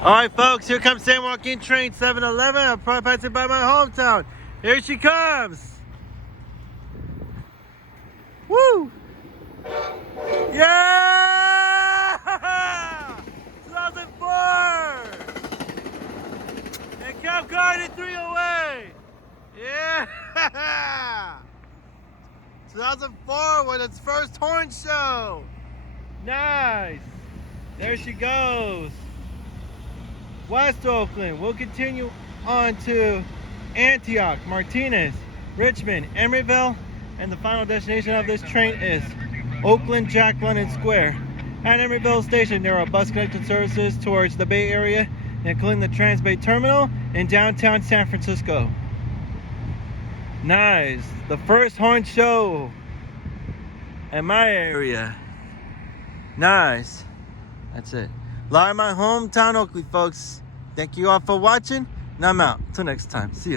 All right, folks, here comes San Joaquin train 711. I'm passing by my hometown. Here she comes. Woo! Yeah! 2004! And Cabcar in 308. Yeah! 2004 with its first horn show. Nice. There she goes. West Oakland. We'll continue on to Antioch, Martinez, Richmond, Emeryville, and the final destination of this train is Oakland Jack London Square. At Emeryville Station, there are bus connected services towards the Bay Area, including the Transbay Terminal in downtown San Francisco. Nice. The first horn show in my area. Nice. That's it. Live in my hometown, Oakley, folks. Thank you all for watching, and I'm out. Till next time. See ya.